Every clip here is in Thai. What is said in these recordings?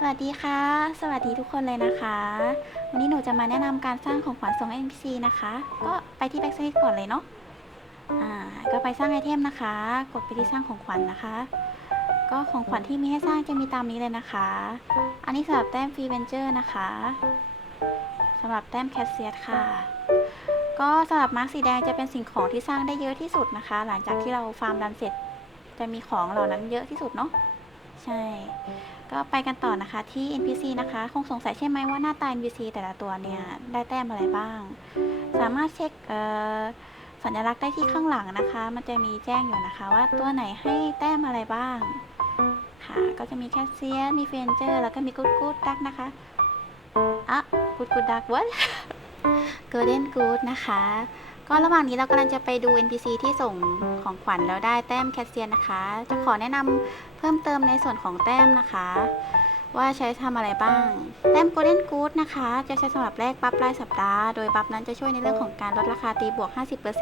สวัสดีค่ะ สวัสดีทุกคนเลยนะคะ วันนี้หนูจะมาแนะนำการสร้างของขวัญส่ง NPC นะคะ ก็ไปที่ Backspace ก่อนเลยเนาะ อ่า ก็ไปสร้างไอเทมนะคะ กดไปที่สร้างของขวัญนะคะ ก็ของขวัญที่มีให้สร้างจะมีตามนี้เลยนะคะ อันนี้สำหรับแต้มฟรีเวนเจอร์นะคะสำหรับแต้มแคสเซียสค่ะ ก็สำหรับมาร์กสีแดงจะเป็นสิ่งของที่สร้างได้เยอะที่สุดนะคะ หลังจากที่เราฟาร์มดันเสร็จ จะมีของเหล่านั้นเยอะที่สุดเนาะ ใช่ ก็ไปกันต่อนะคะที่ NPC นะคะ คงสงสัยใช่ไหมว่าหน้าตา NPC แต่ละตัวเนี่ยได้แต้มอะไรบ้าง สามารถเช็คสัญลักษณ์ได้ที่ข้างหลังนะคะ มันจะมีแจ้งอยู่นะคะ ว่าตัวไหนให้แต้มอะไรบ้าง ค่ะ ก็จะมีแคสเซียนมีเฟนเจอร์ แล้วก็มีกูดกูดดักนะคะอะกูดกูดดักวะโกลเดนกูดนะคะ ก็ระหว่างนี้เรากำลังจะไปดู NPC ที่ส่งของขวัญแล้วได้แต้มแคสเซียนนะคะ จะขอแนะนำเพิ่มเติมในส่วนของแต้มนะคะ ว่าใช้ทำอะไรบ้างแต้ม Golden Good นะคะ จะใช้สำหรับแลกบัฟรายสัปดาห์ โดยบัฟนั้นจะช่วยในเรื่องของการลดราคาตีบวก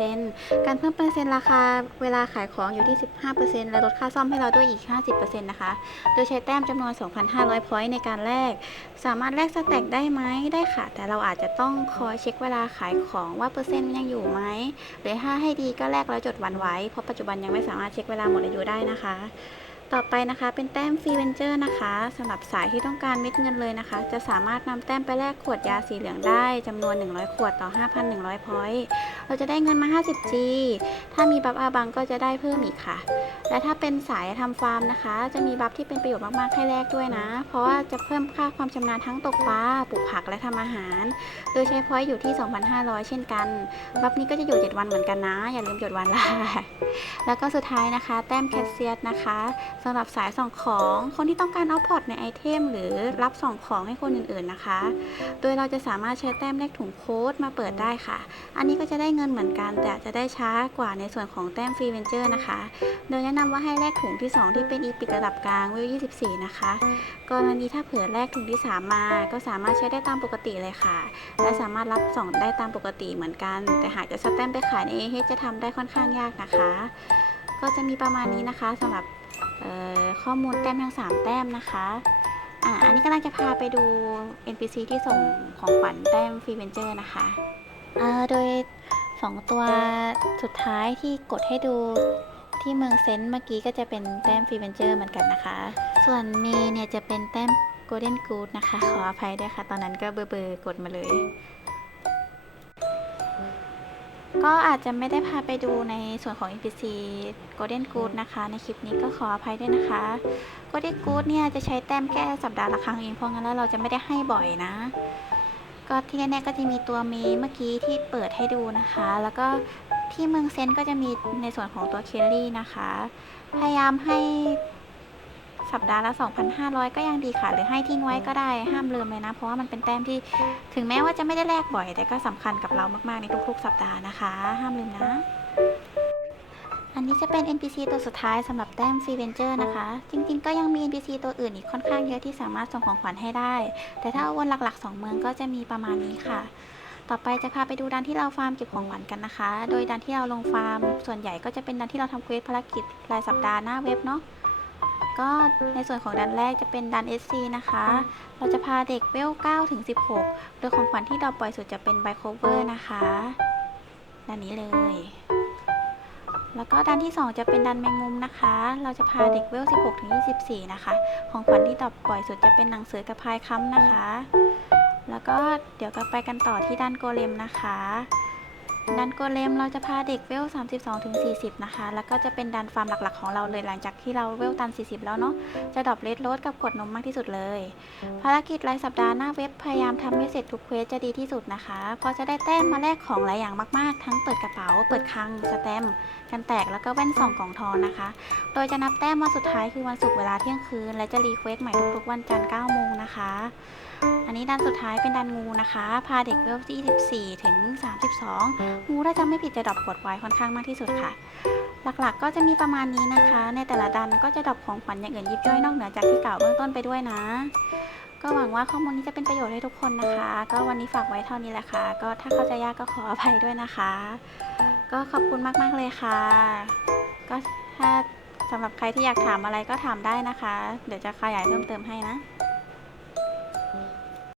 50%การเพิ่มเปอร์เซ็นต์ราคาเวลาขายของอยู่ที่ 15%และลดค่าซ่อมให้เราด้วยอีก 50%นะคะ โดยใช้แต้มจำนวน 2,500 พอยต์ในการแลก สามารถแลกสแต็กได้ไหมได้ค่ะ แต่เราอาจจะต้องคอยเช็คเวลาขายของว่าเปอร์เซ็นต์ยังอยู่ไหมหรือถ้าให้ดีก็แลกแล้วจดวันไว้ เพราะปัจจุบันยังไม่สามารถเช็คเวลาหมดอายุได้นะคะ ต่อไปนะคะเป็นแต้มฟรีเวนเจอร์นะคะสำหรับสายที่ต้องการเม็ดเงินเลยนะคะ จะสามารถนำแต้มไปแลกขวดยาสีเหลืองได้จำนวน 100 ขวดต่อ 5,100 พอยต์เราจะได้เงินมา 50G ถ้ามีบัฟอาบังก็จะได้เพิ่มอีกค่ะ และถ้าเป็นสายทำฟาร์มนะคะ จะมีบัฟที่เป็นประโยชน์มากๆให้แลกด้วยนะ เพราะว่าจะเพิ่มค่าความชำนาญทั้งตกปลาปลูกผักและทำอาหาร โดยใช้พอยต์อยู่ที่ 2,500 เช่นกัน บัฟนี้ก็จะอยู่7วันเหมือนกันนะ อย่าลืมจดวันละแล้วก็สุดท้ายนะคะ แต้มแคสเซียสนะคะสำหรับสายส่องของคนที่ต้องการเอาพอร์ตในไอเทมหรือรับส่องของให้คนอื่นๆนะคะ โดยเราจะสามารถใช้แต้มเลขถุงโค้ดมาเปิดได้ค่ะ อันนี้ก็จะได้เงินเหมือนกัน แต่จะได้ช้ากว่าในส่วนของแต้มฟรีเวนเจอร์นะคะ โดยแนะนำว่าให้แลกถุงที่ 2 ที่เป็นอีพิกระดับกลางวิว24 นะคะกรณีถ้าเผื่อแลกถุงที่ 3 มา ก็สามารถใช้ได้ตามปกติเลยค่ะ และสามารถรับส่องได้ตามปกติเหมือนกัน แต่หากจะสแตมไปขายใน AH จะทำได้ค่อนข้างยากนะคะ ก็จะมีประมาณนี้นะคะสำหรับ ข้อมูลแต้มทั้ง 3 แต้มนะคะอ่าอันนี้กำลังจะพาไปดู NPC ที่ส่งของขวัญแต้มฟรีเวนเจอร์นะคะอ่อโดย 2 ตัวสุดท้ายที่กดให้ดูที่เมืองเซนต์เมื่อกี้ก็จะเป็นแต้มฟรีเวนเจอร์เหมือนกันนะคะ ส่วนเมย์เนี่ยจะเป็นแต้ม Golden Good นะคะ ขออภัยด้วยค่ะ ตอนนั้นก็เบอร์เบอร์กดมาเลย ก็อาจจะไม่ได้พาไปดูในส่วนของ NPC Golden Good นะคะ ในคลิปนี้ก็ขออภัยด้วยนะคะ Golden Good เนี่ยจะใช้แต้มแค่สัปดาห์ละครั้งเองเพราะงั้นแล้วเราจะไม่ได้ให้บ่อยนะ ก็ที่แน่ๆก็จะมีตัวเมย์เมื่อกี้ที่เปิดให้ดูนะคะ แล้วก็ที่เมืองเซนต์ก็จะมีในส่วนของตัวเคลลี่นะคะ พยายามให้ สัปดาห์ละ 2,500 ก็ยังดีค่ะ หรือให้ทิ้งไว้ก็ได้ห้ามลืมเลยนะ เพราะว่ามันเป็นแต้มที่ถึงแม้ว่าจะไม่ได้แลกบ่อย แต่ก็สำคัญกับเรามากๆในทุกๆ สัปดาห์นะคะ ห้ามลืมนะ อันนี้จะเป็น NPC ตัวสุดท้ายสำหรับแต้มฟรีเวนเจอร์นะคะ จริง ๆ ก็ยังมี NPC ตัวอื่นอีกค่อนข้างเยอะที่สามารถส่งของขวัญให้ได้ แต่ถ้าวนหลักๆ 2 เมืองก็จะมีประมาณนี้ค่ะต่อไปจะพาไปดูดันที่เราฟาร์มเก็บของขวัญกันนะคะ โดยดันที่เราลงฟาร์ม ส่วนใหญ่ก็จะเป็นดันที่เราทำเควสภารกิจรายสัปดาห์หน้าเว็บเนาะ ก็ในส่วนของดันแรกจะเป็นดัน SC นะคะ เราจะพาเด็กเวล9ถึง16 โดยของขวัญที่เราปล่อยสุดจะเป็นไบโคเวอร์นะคะดันนี้เลย แล้วก็ดันที่ 2 จะเป็นดันแมงมุมนะคะ เราจะพาเด็กเวล 16ถึง24 นะคะ ของขวัญที่ต่อปล่อยสุดจะเป็นหนังสือกระพายค้ำนะคะ แล้วก็เดี๋ยวก็ไปกันต่อที่ดันโกเลมนะคะ ดันโกเลมเราจะพาเด็กเวล 32ถึง40 นะคะ แล้วก็จะเป็นดันฟาร์มหลักๆของเราเลยหลังจากที่เราเวลตัน 40 แล้วเนาะ จะดรอปเลดโรสกับกดนมมากที่สุดเลย ภารกิจรายสัปดาห์หน้าเว็บพยายามทำให้เสร็จทุกเควสจะดีที่สุดนะคะพราะจะได้แต้มมาแลกของหลายอย่างมากๆ ทั้งเปิดกระเป๋า เปิดคลัง สแตมกันแตก แล้วก็แว่นส่องกล่องทองนะคะ โดยจะนับแต้มวันสุดท้ายคือวันศุกร์เวลาเที่ยงคืน และจะรีเควสใหม่ทุกๆวันจันทร์9โมงนะคะอันนี้ดันสุดท้ายเป็นดันงูนะคะ พาเด็กเวล24ถึง 32งูถ้าจำไม่ผิดจะดรอปกดไว้ค่อนข้างมากที่สุดค่ะ หลักๆก็จะมีประมาณนี้นะคะ ในแต่ละดันก็จะดรอปของขวัญอย่างอื่นยิบย่อยนอกเหนือจากที่กล่าวเบื้องต้นไปด้วยนะ ก็หวังว่าข้อมูลนี้จะเป็นประโยชน์ให้ทุกคนนะคะ ก็วันนี้ฝากไว้เท่านี้แหละค่ะ ก็ถ้าเข้าใจยากก็ขออภัยด้วยนะคะ ก็ขอบคุณมากๆเลยค่ะ ก็ถ้าสำหรับใครที่อยากถามอะไรก็ถามได้นะคะ เดี๋ยวจะขยายเพิ่มเติมให้นะ